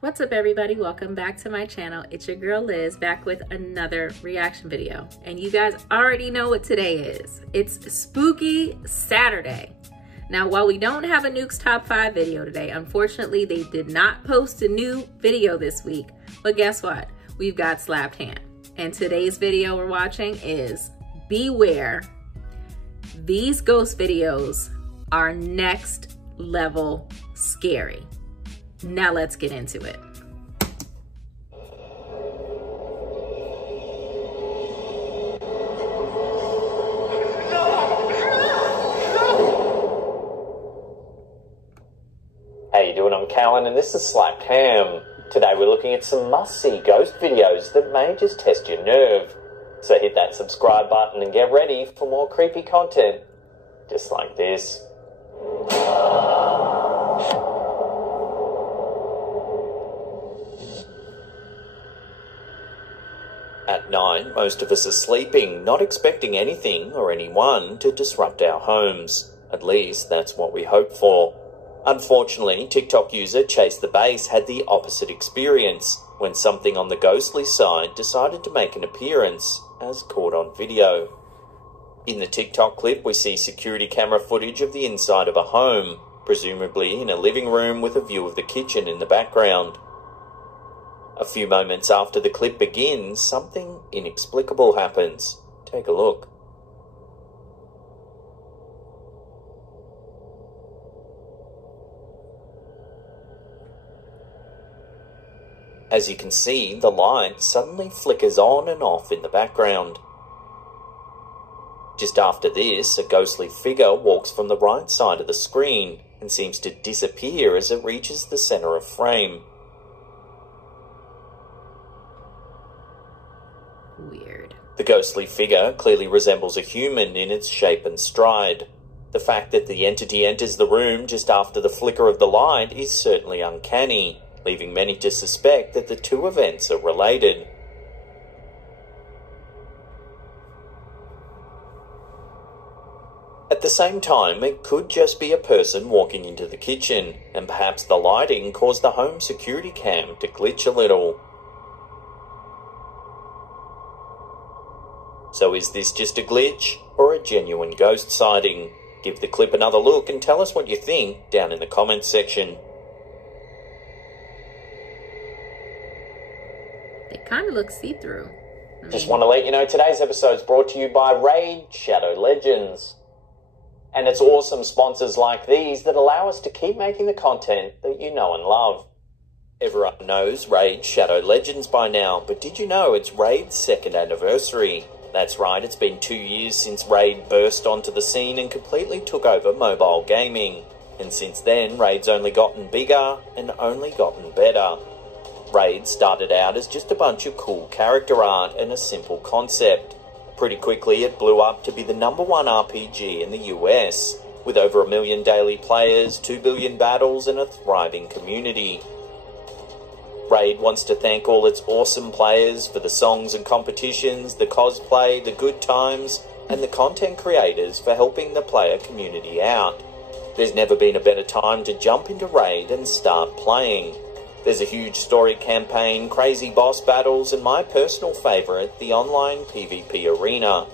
What's up everybody, welcome back to my channel. It's your girl Liz back with another reaction video. And you guys already know what today is. It's Spooky Saturday. Now while we don't have a Nukes Top 5 video today, unfortunately they did not post a new video this week. But guess what? We've got SlappedHam. And today's video we're watching is Beware. These ghost videos are next level scary. Now let's get into it. How you doing? I'm Callan and this is SlappedHam. Today we're looking at some must-see ghost videos that may just test your nerve. So hit that subscribe button and get ready for more creepy content just like this. At night, most of us are sleeping, not expecting anything or anyone to disrupt our homes. At least, that's what we hope for. Unfortunately, TikTok user Chase the Bass had the opposite experience when something on the ghostly side decided to make an appearance, as caught on video. In the TikTok clip, we see security camera footage of the inside of a home, presumably in a living room with a view of the kitchen in the background. A few moments after the clip begins, something inexplicable happens. Take a look. As you can see, the light suddenly flickers on and off in the background. Just after this, a ghostly figure walks from the right side of the screen and seems to disappear as it reaches the center of frame. Weird. The ghostly figure clearly resembles a human in its shape and stride. The fact that the entity enters the room just after the flicker of the light is certainly uncanny, leaving many to suspect that the two events are related. At the same time, it could just be a person walking into the kitchen, and perhaps the lighting caused the home security cam to glitch a little. So is this just a glitch or a genuine ghost sighting? Give the clip another look and tell us what you think down in the comments section. They kind of look see-through. Just want to let you know today's episode is brought to you by Raid Shadow Legends. And it's awesome sponsors like these that allow us to keep making the content that you know and love. Everyone knows Raid Shadow Legends by now, but did you know it's Raid's 2nd anniversary? That's right, it's been 2 years since Raid burst onto the scene and completely took over mobile gaming. And since then, Raid's only gotten bigger and only gotten better. Raid started out as just a bunch of cool character art and a simple concept. Pretty quickly it blew up to be the #1 RPG in the US, with over 1 million daily players, 2 billion battles and a thriving community. Raid wants to thank all its awesome players for the songs and competitions, the cosplay, the good times, and the content creators for helping the player community out. There's never been a better time to jump into Raid and start playing. There's a huge story campaign, crazy boss battles, and my personal favourite, the online PvP arena.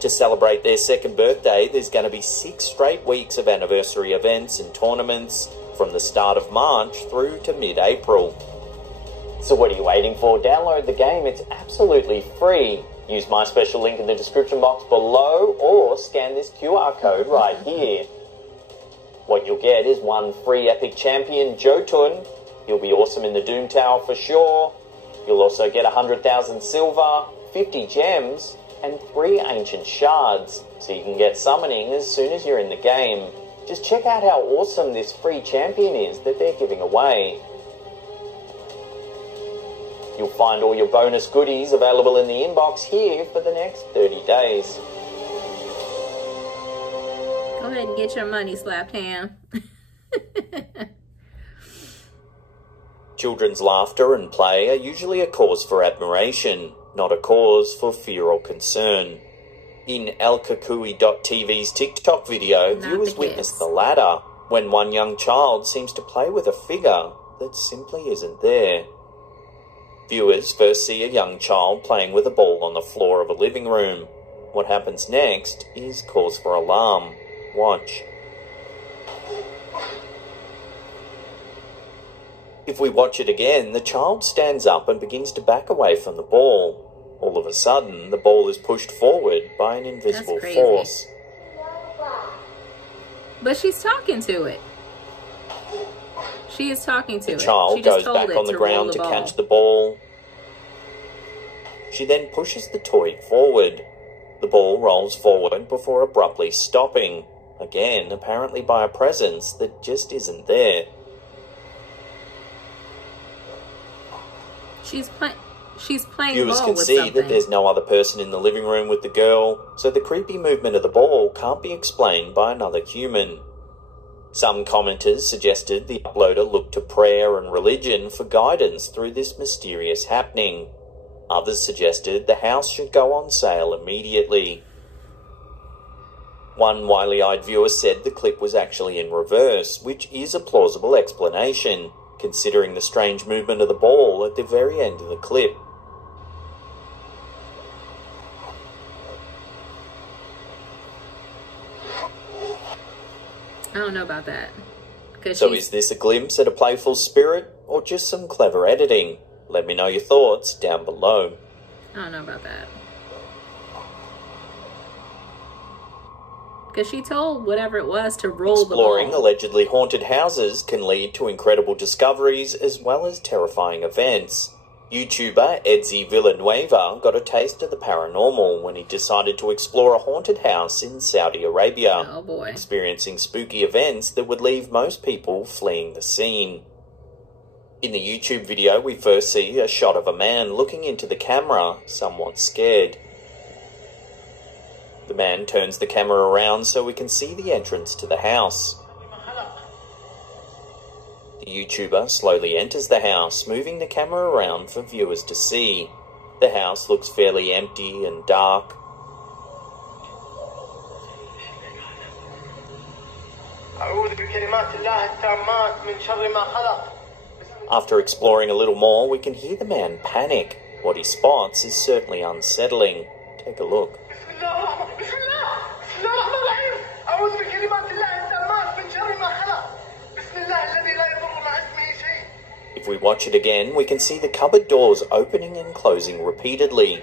To celebrate their 2nd birthday, there's going to be 6 straight weeks of anniversary events and tournaments from the start of March through to mid-April. So what are you waiting for? Download the game, it's absolutely free. Use my special link in the description box below or scan this QR code right here. What you'll get is 1 free epic champion, Jotun. You'll be awesome in the Doom Tower for sure. You'll also get 100,000 silver, 50 gems, and 3 ancient shards, so you can get summoning as soon as you're in the game. Just check out how awesome this free champion is that they're giving away. You'll find all your bonus goodies available in the inbox here for the next 30 days. Go ahead and get your money, SlappedHam. Children's laughter and play are usually a cause for admiration, not a cause for fear or concern. In elkakui.tv's TikTok video, viewers witnessed the latter, when one young child seems to play with a figure that simply isn't there. Viewers first see a young child playing with a ball on the floor of a living room. What happens next is cause for alarm. Watch. If we watch it again, the child stands up and begins to back away from the ball. All of a sudden, the ball is pushed forward by an invisible force. But she's talking to it. She is talking to it. The child goes back on the ground to catch the ball. She then pushes the toy forward. The ball rolls forward before abruptly stopping. Again, apparently by a presence that just isn't there. She's playing Viewers ball can with see something. that there's no other person in the living room with the girl, so the creepy movement of the ball can't be explained by another human. Some commenters suggested the uploader looked to prayer and religion for guidance through this mysterious happening. Others suggested the house should go on sale immediately. One wily-eyed viewer said the clip was actually in reverse, which is a plausible explanation, considering the strange movement of the ball at the very end of the clip. I don't know about that. So is this a glimpse at a playful spirit, or just some clever editing? Let me know your thoughts down below. I don't know about that. Because she told whatever it was to roll the ball. Exploring allegedly haunted houses can lead to incredible discoveries as well as terrifying events. YouTuber Edzi Villanueva got a taste of the paranormal when he decided to explore a haunted house in Saudi Arabia, Oh boy. experiencing spooky events that would leave most people fleeing the scene. In the YouTube video, we first see a shot of a man looking into the camera, somewhat scared. The man turns the camera around so we can see the entrance to the house. The YouTuber slowly enters the house, moving the camera around for viewers to see. The house looks fairly empty and dark. After exploring a little more, we can hear the man panic. What he spots is certainly unsettling. Take a look. If we watch it again, we can see the cupboard doors opening and closing repeatedly.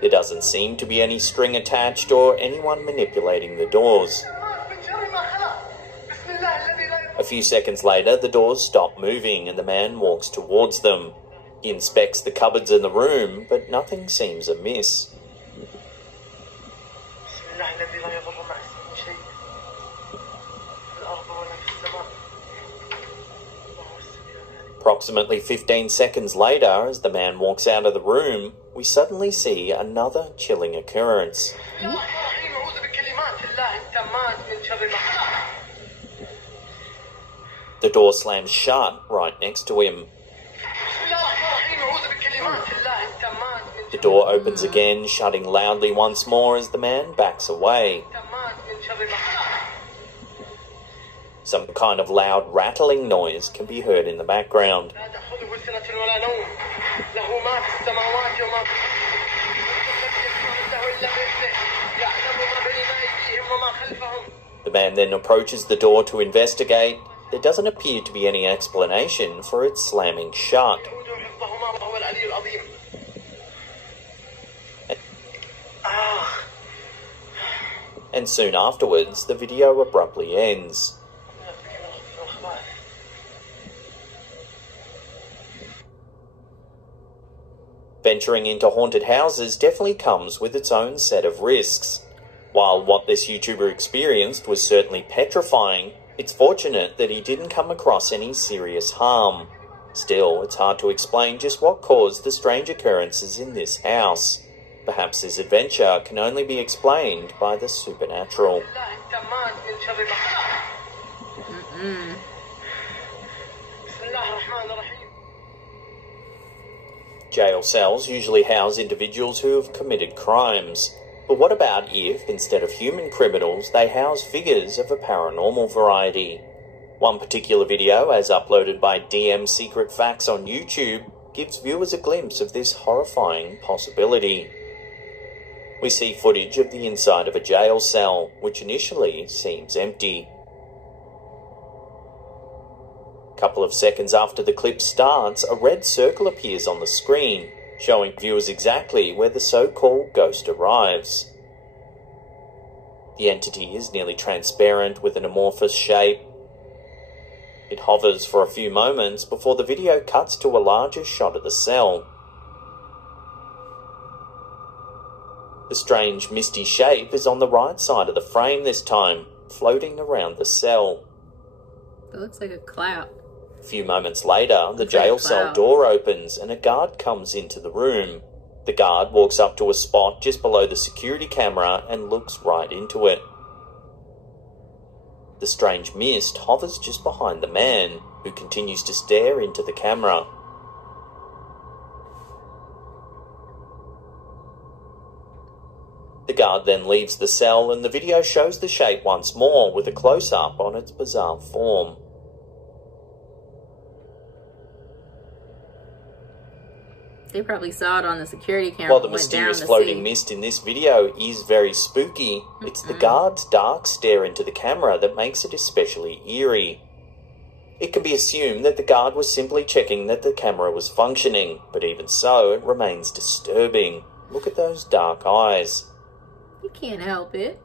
There doesn't seem to be any string attached or anyone manipulating the doors. A few seconds later, the doors stop moving and the man walks towards them. He inspects the cupboards in the room, but nothing seems amiss. Approximately 15 seconds later, as the man walks out of the room, we suddenly see another chilling occurrence. The door slams shut right next to him. The door opens again, shutting loudly once more as the man backs away. Some kind of loud rattling noise can be heard in the background. The man then approaches the door to investigate. There doesn't appear to be any explanation for its slamming shut. And soon afterwards, the video abruptly ends. Venturing into haunted houses definitely comes with its own set of risks. While what this YouTuber experienced was certainly petrifying, it's fortunate that he didn't come across any serious harm. Still, it's hard to explain just what caused the strange occurrences in this house. Perhaps this adventure can only be explained by the supernatural. Jail cells usually house individuals who have committed crimes. But what about if, instead of human criminals, they house figures of a paranormal variety? One particular video, as uploaded by DM Secret Facts on YouTube, gives viewers a glimpse of this horrifying possibility. We see footage of the inside of a jail cell, which initially seems empty. A couple of seconds after the clip starts, a red circle appears on the screen, showing viewers exactly where the so-called ghost arrives. The entity is nearly transparent with an amorphous shape. It hovers for a few moments before the video cuts to a larger shot of the cell. The strange misty shape is on the right side of the frame this time, floating around the cell. It looks like a cloud. A few moments later, the jail cell door opens and a guard comes into the room. The guard walks up to a spot just below the security camera and looks right into it. The strange mist hovers just behind the man, who continues to stare into the camera. The guard then leaves the cell and the video shows the shape once more with a close-up on its bizarre form. They probably saw it on the security camera. While the mysterious floating mist in this video is very spooky, it's the guard's dark stare into the camera that makes it especially eerie. It can be assumed that the guard was simply checking that the camera was functioning, but even so, it remains disturbing. Look at those dark eyes. You can't help it.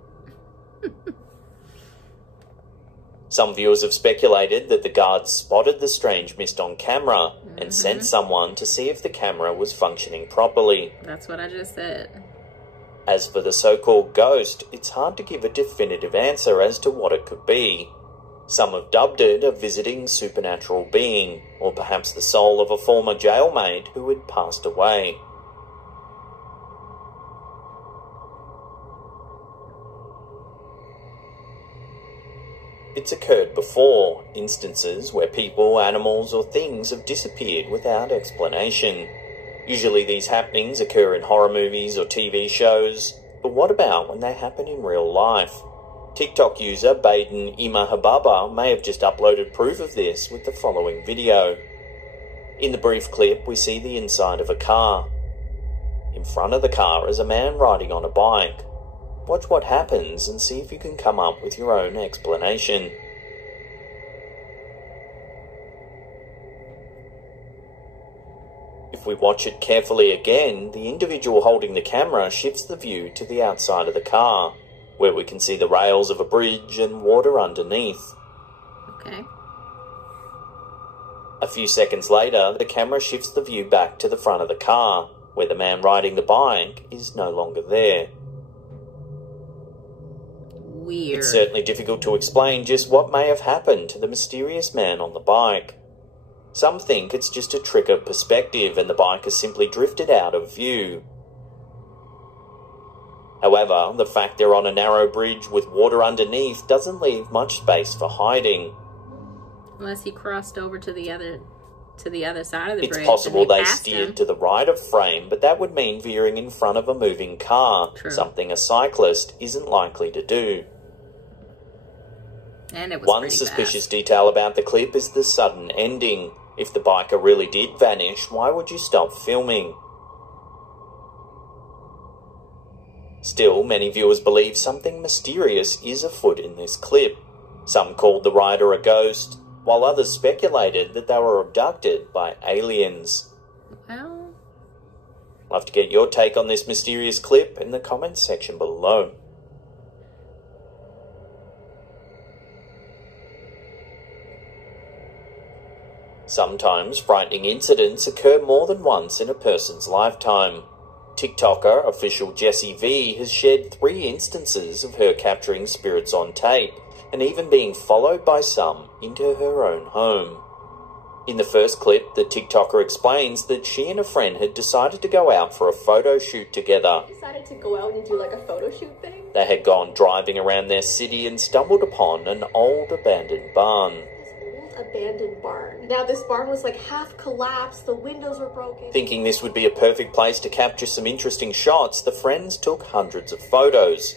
Some viewers have speculated that the guard spotted the strange mist on camera and sent someone to see if the camera was functioning properly. That's what I just said. As for the so-called ghost, it's hard to give a definitive answer as to what it could be. Some have dubbed it a visiting supernatural being, or perhaps the soul of a former jailmate who had passed away. It's occurred before, instances where people, animals, or things have disappeared without explanation. Usually these happenings occur in horror movies or TV shows, but what about when they happen in real life? TikTok user FitNHappyDiva may have just uploaded proof of this with the following video. In the brief clip, we see the inside of a car. In front of the car is a man riding on a bike. Watch what happens and see if you can come up with your own explanation. If we watch it carefully again, the individual holding the camera shifts the view to the outside of the car, where we can see the rails of a bridge and water underneath. Okay. A few seconds later, the camera shifts the view back to the front of the car, where the man riding the bike is no longer there. Weird. It's certainly difficult to explain just what may have happened to the mysterious man on the bike. Some think it's just a trick of perspective and the bike has simply drifted out of view. However, the fact they're on a narrow bridge with water underneath doesn't leave much space for hiding. Unless he crossed over to the other side of the bridge. It's possible they steered to the right of frame, but that would mean veering in front of a moving car, something a cyclist isn't likely to do. And it was One suspicious detail about the clip is the sudden ending. If the biker really did vanish, why would you stop filming? Still, many viewers believe something mysterious is afoot in this clip. Some called the rider a ghost, while others speculated that they were abducted by aliens. Well, I'd love to get your take on this mysterious clip in the comments section below. Sometimes frightening incidents occur more than once in a person's lifetime. TikToker official Jessie V has shared 3 instances of her capturing spirits on tape, and even being followed by some into her own home. In the first clip, the TikToker explains that she and a friend had decided to go out for a photo shoot together. Decided to go out and do like a photo shoot thing? They had gone driving around their city and stumbled upon an old abandoned barn. This old abandoned barn. Now this barn was like half collapsed, the windows were broken. Thinking this would be a perfect place to capture some interesting shots, the friends took hundreds of photos.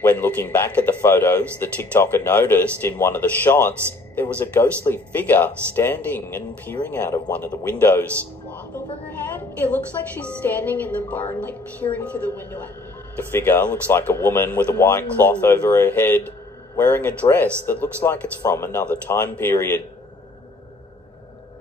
When looking back at the photos, the TikToker noticed in one of the shots there was a ghostly figure standing and peering out of one of the windows. Cloth over her head? It looks like she's standing in the barn, like peering through the window at me. The figure looks like a woman with a white cloth over her head, wearing a dress that looks like it's from another time period.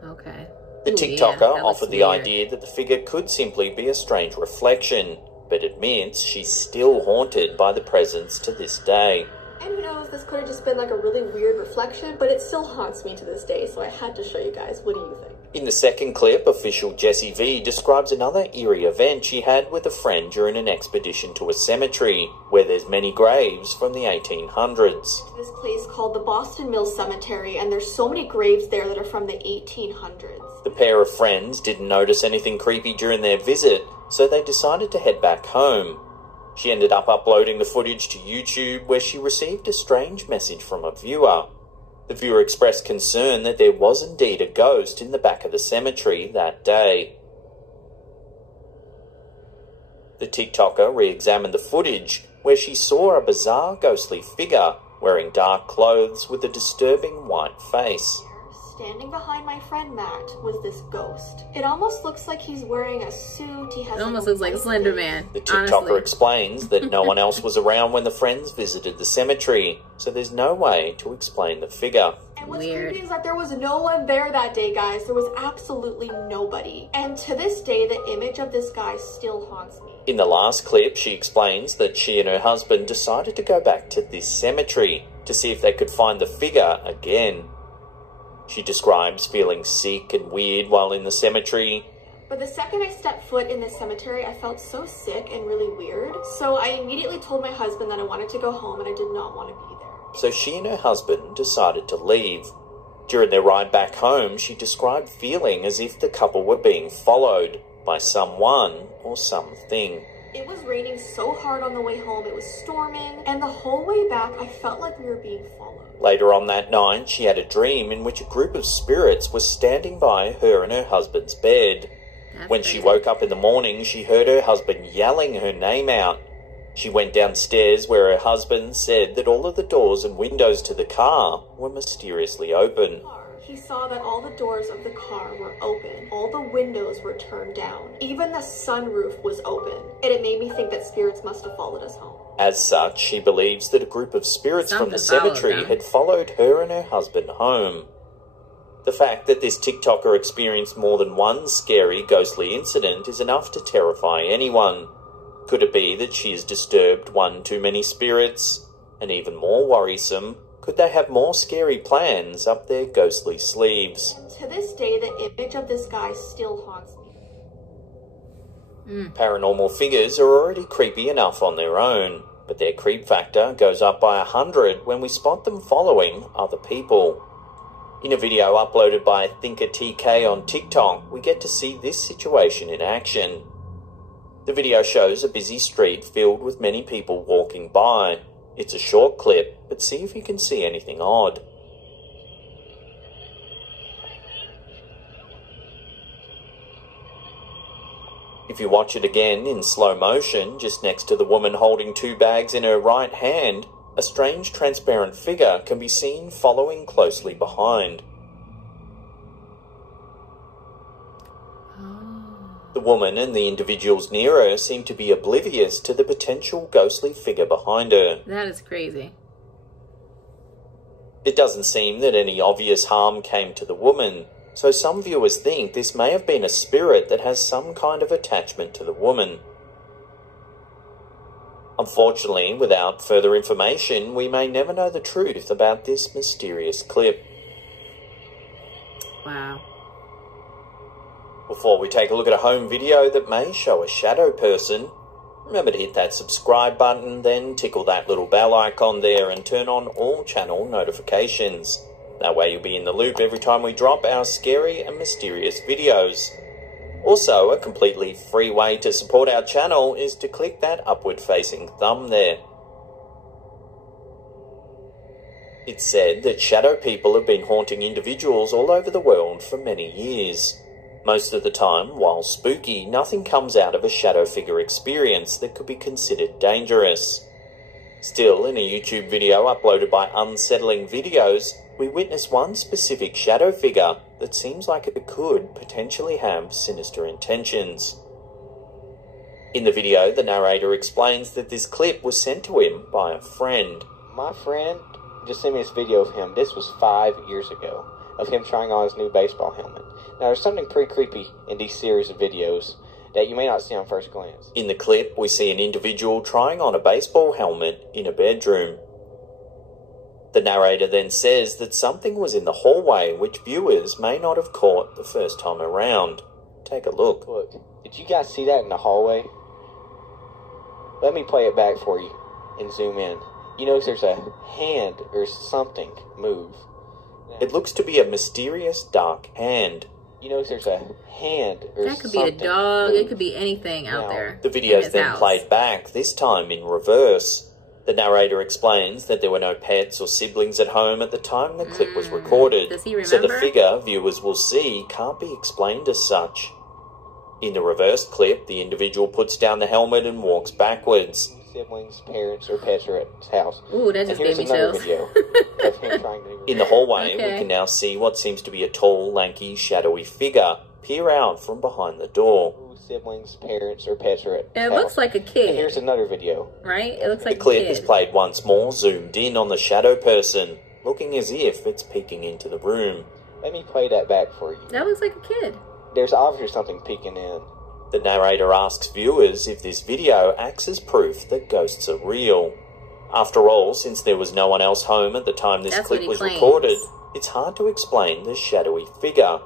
Okay. The TikToker offered the idea that the figure could simply be a strange reflection, but admits she's still haunted by the presence to this day. And who knows, this could have just been like a really weird reflection, but it still haunts me to this day, so I had to show you guys. What do you think? In the second clip, official Jessie V describes another eerie event she had with a friend during an expedition to a cemetery, where there's many graves from the 1800s. This place called the Boston Mill Cemetery, and there's so many graves there that are from the 1800s. The pair of friends didn't notice anything creepy during their visit, so they decided to head back home. She ended up uploading the footage to YouTube, where she received a strange message from a viewer. The viewer expressed concern that there was indeed a ghost in the back of the cemetery that day. The TikToker re-examined the footage, where she saw a bizarre ghostly figure wearing dark clothes with a disturbing white face. Standing behind my friend Matt was this ghost. It almost looks like he's wearing a suit. He has it almost looks like a Slender Man. The TikToker explains that no one else was around when the friends visited the cemetery, so there's no way to explain the figure. And what's creepy is that there was no one there that day, guys. There was absolutely nobody. And to this day, the image of this guy still haunts me. In the last clip, she explains that she and her husband decided to go back to this cemetery to see if they could find the figure again. She describes feeling sick and weird while in the cemetery. But the second I stepped foot in this cemetery, I felt so sick and really weird. So I immediately told my husband that I wanted to go home and I did not want to be there. So she and her husband decided to leave. During their ride back home, she described feeling as if the couple were being followed by someone or something. It was raining so hard on the way home, it was storming, and the whole way back I felt like we were being followed. Later on that night, she had a dream in which a group of spirits was standing by her and her husband's bed. When she woke up in the morning, she heard her husband yelling her name out. She went downstairs where her husband said that all of the doors and windows to the car were mysteriously open. He saw that all the doors of the car were open. All the windows were turned down. Even the sunroof was open. And it made me think that spirits must have followed us home. As such, she believes that a group of spirits from the cemetery had followed her and her husband home. The fact that this TikToker experienced more than one scary, ghostly incident is enough to terrify anyone. Could it be that she has disturbed one too many spirits? And even more worrisome, could they have more scary plans up their ghostly sleeves? To this day, the image of this guy still haunts me. Paranormal figures are already creepy enough on their own, but their creep factor goes up by 100 when we spot them following other people. In a video uploaded by ThinkerTK on TikTok, we get to see this situation in action. The video shows a busy street filled with many people walking by. It's a short clip, but see if you can see anything odd. If you watch it again in slow motion, just next to the woman holding two bags in her right hand, a strange transparent figure can be seen following closely behind. The woman and the individuals near her seem to be oblivious to the potential ghostly figure behind her. That is crazy. It doesn't seem that any obvious harm came to the woman, so some viewers think this may have been a spirit that has some kind of attachment to the woman. Unfortunately, without further information, we may never know the truth about this mysterious clip. Wow. Before we take a look at a home video that may show a shadow person, remember to hit that subscribe button, then tickle that little bell icon there and turn on all channel notifications. That way you'll be in the loop every time we drop our scary and mysterious videos. Also, a completely free way to support our channel is to click that upward facing thumb there. It's said that shadow people have been haunting individuals all over the world for many years. Most of the time, while spooky, nothing comes out of a shadow figure experience that could be considered dangerous. Still, in a YouTube video uploaded by Unsettling Videos, we witness one specific shadow figure that seems like it could potentially have sinister intentions. In the video, the narrator explains that this clip was sent to him by a friend. My friend just sent me this video of him. This was 5 years ago, of him trying on his new baseball helmet. Now, there's something pretty creepy in these series of videos that you may not see on first glance. In the clip, we see an individual trying on a baseball helmet in a bedroom. The narrator then says that something was in the hallway which viewers may not have caught the first time around. Take a look. Look, did you guys see that in the hallway? Let me play it back for you and zoom in. You notice there's a hand or something move. It looks to be a mysterious dark hand. You notice there's a hand or something. That could be a dog. It could be anything out there. The video is then played back, this time in reverse. The narrator explains that there were no pets or siblings at home at the time the clip was recorded. Does he remember? So the figure viewers will see can't be explained as such. In the reversed clip, the individual puts down the helmet and walks backwards. Siblings, parents, or pets are at his house. Ooh, that just gave me chills. Video of him trying to... In the hallway, we can now see what seems to be a tall, lanky, shadowy figure peer out from behind the door. Siblings, parents, or pets are at his It house. looks like a kid. And here's another video. Right? It looks like a kid. The clip is played once more, zoomed in on the shadow person, looking as if it's peeking into the room. Let me play that back for you. That looks like a kid. There's obviously something peeking in. The narrator asks viewers if this video acts as proof that ghosts are real. After all, since there was no one else home at the time this clip was recorded, it's hard to explain the shadowy figure.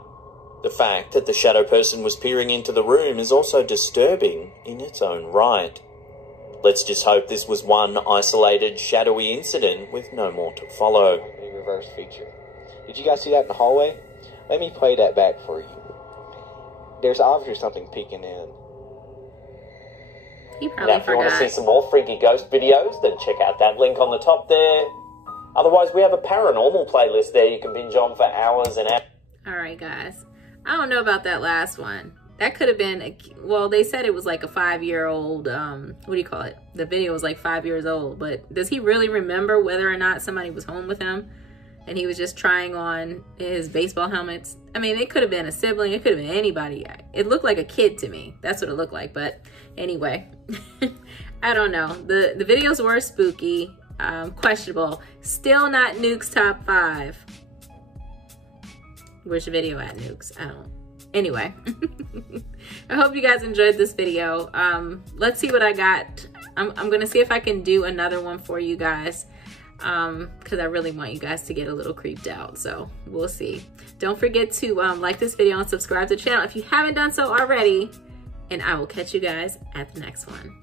The fact that the shadow person was peering into the room is also disturbing in its own right. Let's just hope this was one isolated, shadowy incident with no more to follow. The reverse feature. Did you guys see that in the hallway? Let me play that back for you. There's obviously something peeking in. He probably Now, if you want to see some more freaky ghost videos, then check out that link on the top there. Otherwise, we have a paranormal playlist there you can binge on for hours and hours. Alright, guys. I don't know about that last one. That could have been, well, they said it was like a 5-year-old, what do you call it? The video was like 5 years old, but does he really remember whether or not somebody was home with him? And he was just trying on his baseball helmets. I mean, it could have been a sibling. It could have been anybody. It looked like a kid to me. That's what it looked like. But anyway, I don't know. The videos were spooky, questionable. Still not Nuke's top 5. Where's your video at, Nukes? I don't. Anyway, I hope you guys enjoyed this video. Let's see what I got. I'm going to see if I can do another one for you guys. Because I really want you guys to get a little creeped out, so we'll see. Don't forget to like this video and subscribe to the channel if you haven't done so already, and I will catch you guys at the next one.